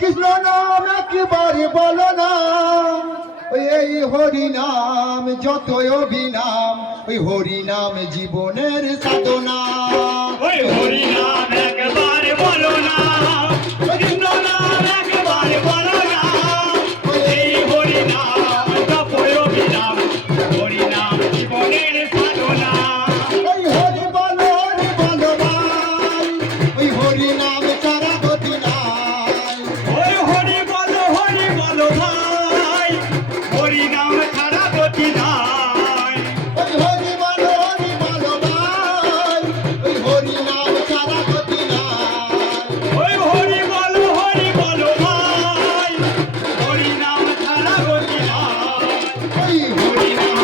কৃষ্ণ নাম একবারে বলো না, এই হরি নাম যতই অভিনাম, ওই হরি নাম জীবনের সাধনা। ওই হরি নাম একবার বলো না, কৃষ্ণ নাম একবার বলো না, এই হরি নাম তপয় অভিনাম, হরি নাম জীবনের সাধনা। ওই হরি বলো ভাই, ওই হরি নাম ছাড়া গতি নাই। ওই হরি বলো ভাই, হরি নাম ছাড়া গতি নাই। ওই হরি বলো ভাই, ওই হরি নাম ছাড়া গতি নাই। ওই হরি বলো ভাই, হরি নাম ছাড়া গতি নাই। ওই হরি নাম